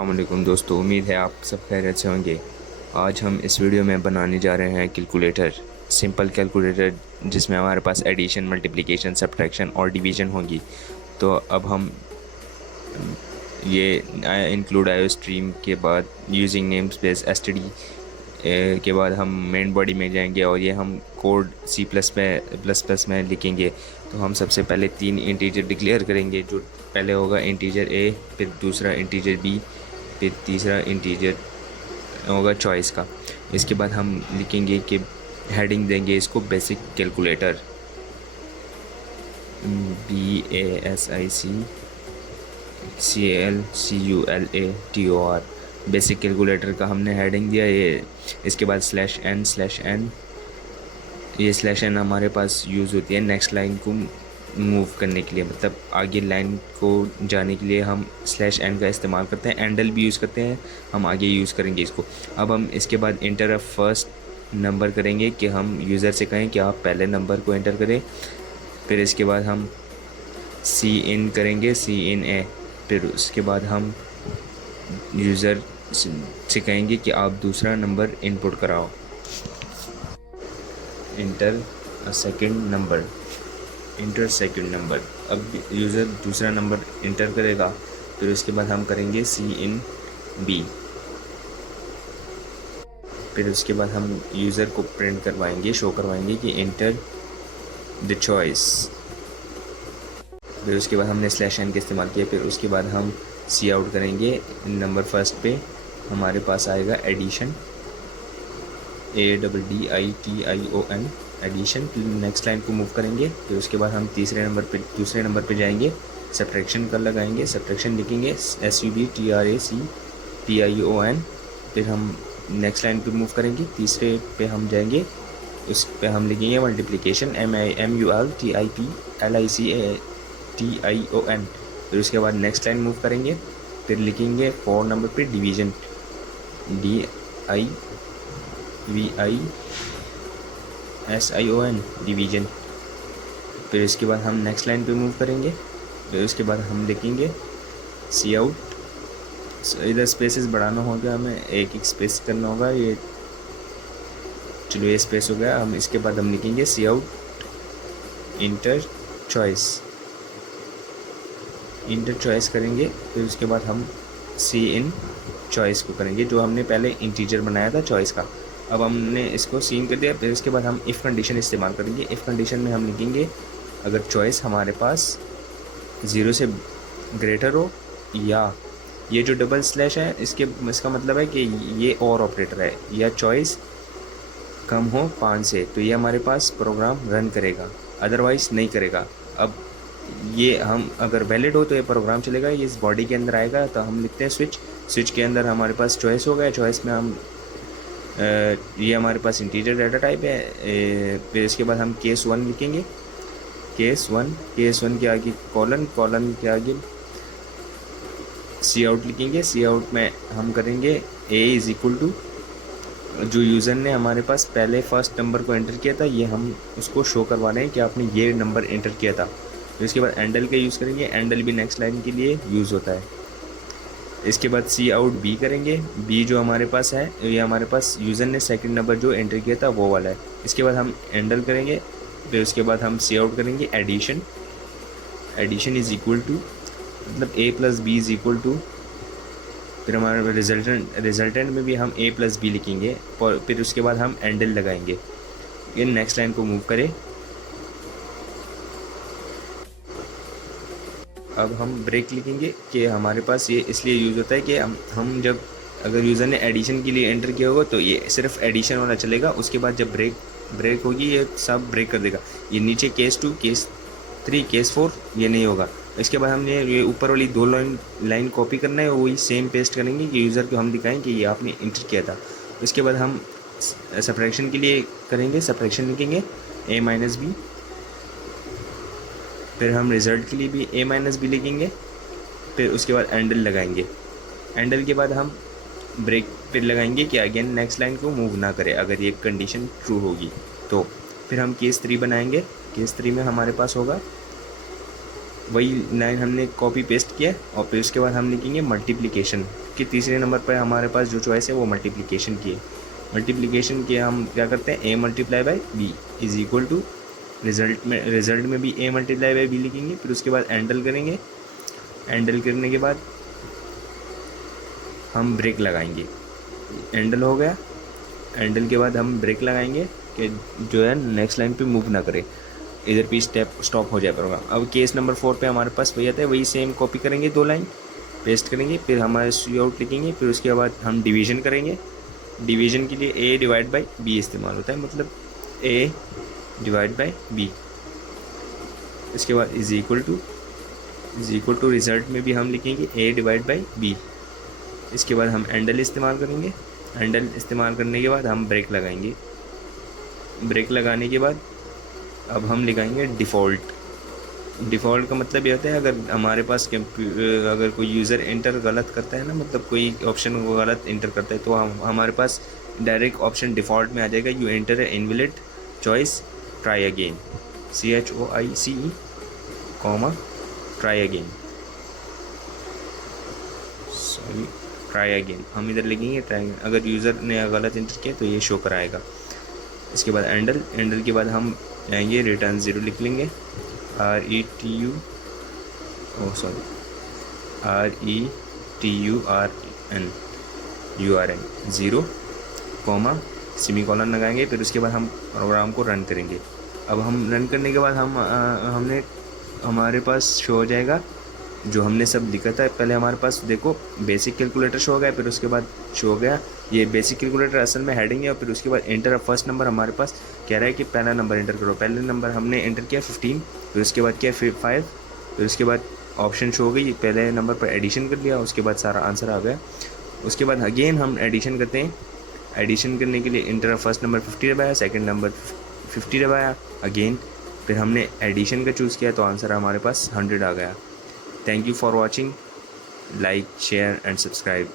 अस्सलामुअलैकुम दोस्तों, उम्मीद है आप सब खैरियत से होंगे। आज हम इस वीडियो में बनाने जा रहे हैं कैलकुलेटर, सिंपल कैलकुलेटर जिसमें हमारे पास एडिशन, मल्टीप्लिकेशन, सब्ट्रैक्शन और डिवीजन होगी। तो अब हम ये इंक्लूड आयो स्ट्रीम के बाद यूजिंग नेम स्पेस एसटीडी के बाद हम मेन बॉडी में जाएंगे और ये हम कोड सी प्लस में लिखेंगे। तो हम सबसे पहले 3 इंटीजर डिक्लेयर करेंगे। जो पहले होगा इंटीजर ए, फिर दूसरा इंटीजर बी, फिर तीसरा इंटीजर होगा चॉइस का। इसके बाद हम लिखेंगे कि हेडिंग देंगे इसको basic calculator, BASICCALCULATOR। Basic calculator का हमने हेडिंग दिया ये। इसके बाद /n, ये /n हमारे पास यूज़ होती है नेक्स्ट लाइन को मूव करने के लिए, मतलब आगे लाइन को जाने के लिए हम /n का इस्तेमाल करते हैं। एंडल भी यूज़ करते हैं, हम आगे यूज़ करेंगे इसको। अब हम इसके बाद इंटर अ फर्स्ट नंबर करेंगे कि हम यूज़र से कहें कि आप पहले नंबर को एंटर करें। फिर इसके बाद हम सी इन करेंगे, CIN-A। फिर उसके बाद हम यूज़र से कहेंगे कि आप दूसरा नंबर इनपुट कराओ, इंटर सेकंड नंबर। अब यूज़र दूसरा नंबर इंटर करेगा। फिर उसके बाद हम करेंगे CIN-B। फिर उसके बाद हम यूज़र को प्रिंट करवाएंगे, शो करवाएंगे कि इंटर द चॉइस। फिर उसके बाद हमने /n का इस्तेमाल किया। फिर उसके बाद हम सी आउट करेंगे। नंबर फर्स्ट पे हमारे पास आएगा एडिशन, ADDITION, एडिशन। फिर नेक्स्ट लाइन को मूव करेंगे। फिर उसके बाद हम दूसरे नंबर पे जाएंगे, सब्ट्रैक्शन का लगाएंगे, सब्ट्रैक्शन लिखेंगे SUBTRACTION। फिर हम नेक्स्ट लाइन पे मूव करेंगे, तीसरे पे हम जाएंगे, उस पे हम लिखेंगे मल्टीप्लिकेशन, MULTIPLICATION। फिर उसके बाद नेक्स्ट लाइन मूव करेंगे। फिर लिखेंगे 4 नंबर पे डिवीजन, DIVISION, डिवीजन। फिर इसके बाद हम नेक्स्ट लाइन पे मूव करेंगे। फिर उसके बाद हम लिखेंगे सी आउट। इधर स्पेसेस बढ़ाना होगा, हमें एक स्पेस करना होगा। ये चलो ये स्पेस हो गया। हम इसके बाद हम लिखेंगे सी आउट इंटर चॉइस करेंगे। फिर उसके बाद हम सी इन चॉइस को करेंगे, जो हमने पहले इंटीजर बनाया था चॉइस का। अब हमने इसको सीन कर दिया। फिर उसके बाद हम इफ़ कंडीशन इस्तेमाल करेंगे। इफ़ कंडीशन में हम लिखेंगे अगर चॉइस हमारे पास 0 से ग्रेटर हो, या ये जो डबल स्लैश है इसका मतलब है कि ये और ऑपरेटर है, या चॉइस कम हो 5 से, तो ये हमारे पास प्रोग्राम रन करेगा, अदरवाइज़ नहीं करेगा। अब ये हम अगर वैलिड हो तो ये प्रोग्राम चलेगा, ये इस बॉडी के अंदर आएगा। तो हम लिखते हैं स्विच के अंदर हमारे पास चॉइस हो गया। चॉइस में हम ये हमारे पास इंटीजर डाटा टाइप है। फिर इसके बाद हम केस 1 लिखेंगे, केस वन के आगे कॉलन के आगे सी आउट लिखेंगे। सी आउट में हम करेंगे A=, जो यूज़र ने हमारे पास पहले फर्स्ट नंबर को एंटर किया था, ये हम उसको शो करवा रहे हैं कि आपने ये नंबर एंटर किया था। तो इसके बाद एंडल का यूज़ करेंगे। एंडल भी नेक्स्ट लाइन के लिए यूज़ होता है। इसके बाद सी आउट बी करेंगे। बी जो हमारे पास है, ये हमारे पास यूज़र ने सेकंड नंबर जो एंटर किया था वो वाला है। इसके बाद हम एंडल करेंगे। फिर उसके बाद हम सी आउट करेंगे एडिशन इज़ इक्वल टू, मतलब A + B = फिर हमारे रिजल्टेंट में भी हम A + B लिखेंगे। और फिर उसके बाद हम एंडल लगाएंगे। ये नेक्स्ट लाइन को मूव करें। अब हम ब्रेक लिखेंगे कि हमारे पास ये इसलिए यूज़ होता है कि हम जब अगर यूज़र ने एडिशन के लिए एंटर किया होगा तो ये सिर्फ एडिशन वाला चलेगा। उसके बाद जब ब्रेक होगी ये सब ब्रेक कर देगा। ये नीचे केस 2, केस 3, केस 4 ये नहीं होगा। इसके बाद हमने ये ऊपर वाली 2 लाइन कॉपी करना है, वही सेम पेस्ट करेंगे कि यूज़र को हम दिखाएं कि ये आपने एंटर किया था। उसके बाद हम सब्ट्रैक्शन के लिए करेंगे, सब्ट्रैक्शन लिखेंगे A-B। फिर हम रिज़ल्ट के लिए भी A-B लिखेंगे। फिर उसके बाद एंडल लगाएंगे। एंडल के बाद हम ब्रेक फिर लगाएंगे कि अगेन नेक्स्ट लाइन को मूव ना करे अगर ये कंडीशन ट्रू होगी तो। फिर हम केस 3 बनाएंगे। केस 3 में हमारे पास होगा वही लाइन हमने कॉपी पेस्ट किया और फिर उसके बाद हम लिखेंगे मल्टीप्लिकेशन जबकि तीसरे नंबर पर हमारे पास जो चॉइस है वो मल्टीप्लिकेशन की है। मल्टीप्लिकेशन के हम क्या करते हैं, A multiply by B is equal to result में भी ए मल्टीप्लाई बाई बी लिखेंगे, फिर उसके बाद एंडल करेंगे। एंडल करने के बाद हम ब्रेक लगाएंगे। एंडल हो गया, एंडल के बाद हम ब्रेक लगाएंगे कि जो है नेक्स्ट लाइन पे मूव ना करे, इधर भी स्टॉप हो जाए प्रोग्राम। अब केस नंबर 4 पे हमारे पास वही आता है, वही सेम कॉपी करेंगे, 2 लाइन पेस्ट करेंगे, फिर हमारे सी आउट लिखेंगे, फिर उसके बाद हम डिवीज़न करेंगे। डिवीज़न के लिए ए डिवाइड बाई बी इस्तेमाल होता है, मतलब ए डिवाइड बाई बी। इसके बाद इज़ इक्वल टू रिज़ल्ट में भी हम लिखेंगे ए डिवाइड बाई बी। इसके बाद हम एंडल इस्तेमाल करेंगे। एंडल इस्तेमाल करने के बाद हम ब्रेक लगाएंगे। ब्रेक लगाने के बाद अब हम लगाएंगे डिफ़ॉल्ट। डिफ़ॉल्ट का मतलब ये होता है अगर हमारे पास अगर कोई यूज़र इंटर गलत करता है ना, मतलब कोई ऑप्शन को गलत इंटर करता है, तो हमारे पास डायरेक्ट ऑप्शन डिफ़ॉल्ट में आ जाएगा, you enter invalid choice try again, CHOICE comma try again, sorry try again हम इधर लिखेंगे ट्राई अगेन। अगर यूज़र ने गलत इंटर किया तो ये शो कराएगा। इसके बाद एंडल के बाद हम जाएंगे रिटर्न 0 लिख लेंगे, RETURN 0 कॉमा सेमीकोलन लगाएंगे, फिर उसके बाद हम प्रोग्राम को रन करेंगे। अब हम रन करने के बाद हमने हमारे पास शो हो जाएगा जो हमने सब लिखा था। पहले हमारे पास देखो बेसिक कैलकुलेटर शो हो गया, फिर उसके बाद शो हो गया ये बेसिक कैलकुलेटर असल में हेडिंग है, और फिर उसके बाद एंटर फर्स्ट नंबर हमारे पास कह रहा है कि पहला नंबर एंटर करो। पहले नंबर हमने एंटर किया 15, फिर उसके बाद किया 5, फिर उसके बाद ऑप्शन शो हो गई, पहले नंबर पर एडिशन कर लिया, उसके बाद सारा आंसर आ गया। उसके बाद अगेन हम एडिशन करते हैं। एडिशन करने के लिए एंटर फर्स्ट नंबर 50 दबाया, सेकेंड नंबर 50 दबाया अगेन, फिर हमने एडिशन का चूज़ किया तो आंसर हमारे पास 100 आ गया। Thank you for watching. Like, share and subscribe.